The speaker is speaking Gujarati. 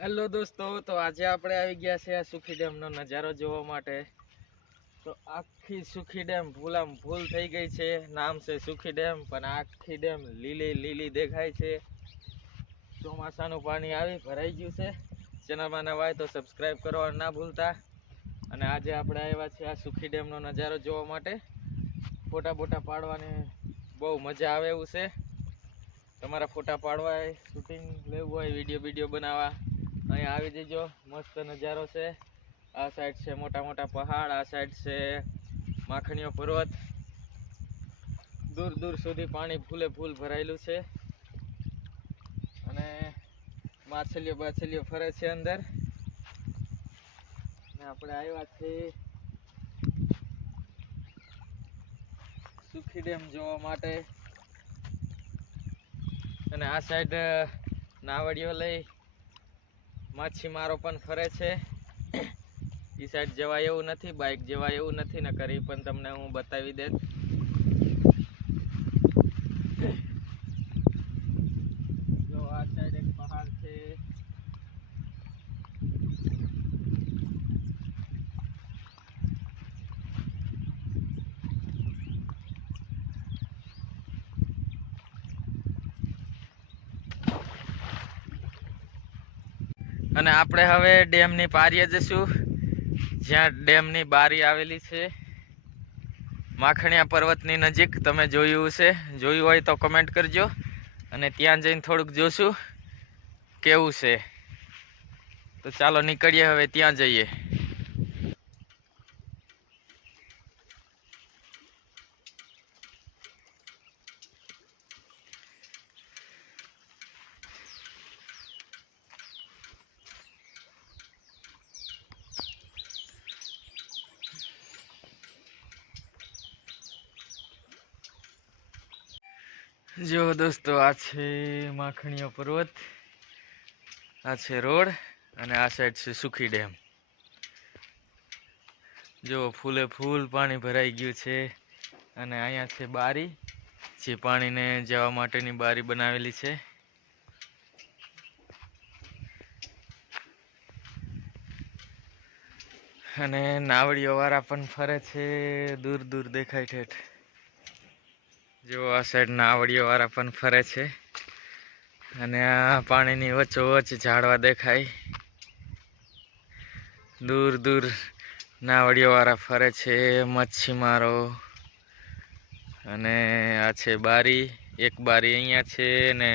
હેલો દોસ્તો, તો આજે આપણે આવી ગયા છે આ સુખી ડેમનો નજારો જોવા માટે। તો આખી સુખી ડેમ ભૂલામ ભૂલ થઈ ગઈ છે। નામ છે સુખી ડેમ, પણ આખી ડેમ લીલી લીલી દેખાય છે। ચોમાસાનું પાણી આવી ભરાઈ ગયું છે। ચેનલમાં નવા હોય તો સબસ્ક્રાઈબ કરવાનું ના ભૂલતા। અને આજે આપણે આવ્યા છીએ આ સુખી ડેમનો નજારો જોવા માટે। ફોટા બોટા પાડવાની બહુ મજા આવે એવું છે। તમારા ફોટા પાડવા હોય, શૂટિંગ લેવું હોય, વિડીયો બનાવવા, અહીંયા આવી જજો। મસ્ત નજારો છે। આ સાઈડ છે મોટા મોટા પહાડ, આ સાઈડ છે માખણીઓ પર્વત। દૂર દૂર સુધી પાણી ફૂલે ફૂલ ભરાયેલું છે અને માછલીઓ ફરે છે અંદર। ને આપણે આવ્યા છીએ સુખી ડેમ જોવા માટે। અને આ સાઈડ નાવડીઓ લઈ માછીમારો પણ ફરે છે। એ સાઈડ જવાય એવું નથી, બાઇક જવાય એવું નથી, ને કરી પણ તમને હું બતાવી દે। જો આ સાઈડ એક પહાડ છે, અને આપણે હવે ડેમની પારીએ જશું, જ્યાં ડેમની બારી આવેલી છે માખણીયા પર્વતની નજીક। તમે જોયું છે, જોયું હોય તો કમેન્ટ કરજો। અને ત્યાં જઈને થોડુંક જોશું કેવું છે। તો ચાલો નીકળીએ હવે, ત્યાં જઈએ। જો દોસ્તો, આ છે માખણીયો પર્વત, આ છે રોડ, અને આ સાઈડ છે સુખી ડેમ। જો ફૂલે ફૂલ પાણી ભરાઈ ગયું છે। અને અહીંયા છે બારી, જે પાણીને જવા માટેની બારી બનાવેલી છે। અને નાવડીઓ વાળા પણ ફરે છે, દૂર દૂર દેખાય ઠેઠ। જો આ સાઈડ નાવડીઓ વાળા પણ ફરે છે। અને આ પાણીની વચ્ચોવચ્ચ ઝાડવા દેખાય, દૂર દૂર નાવડીઓ વાળા ફરે છે, મચ્છીમારો। અને આ છે બારી, એક બારી અહીંયા છે ને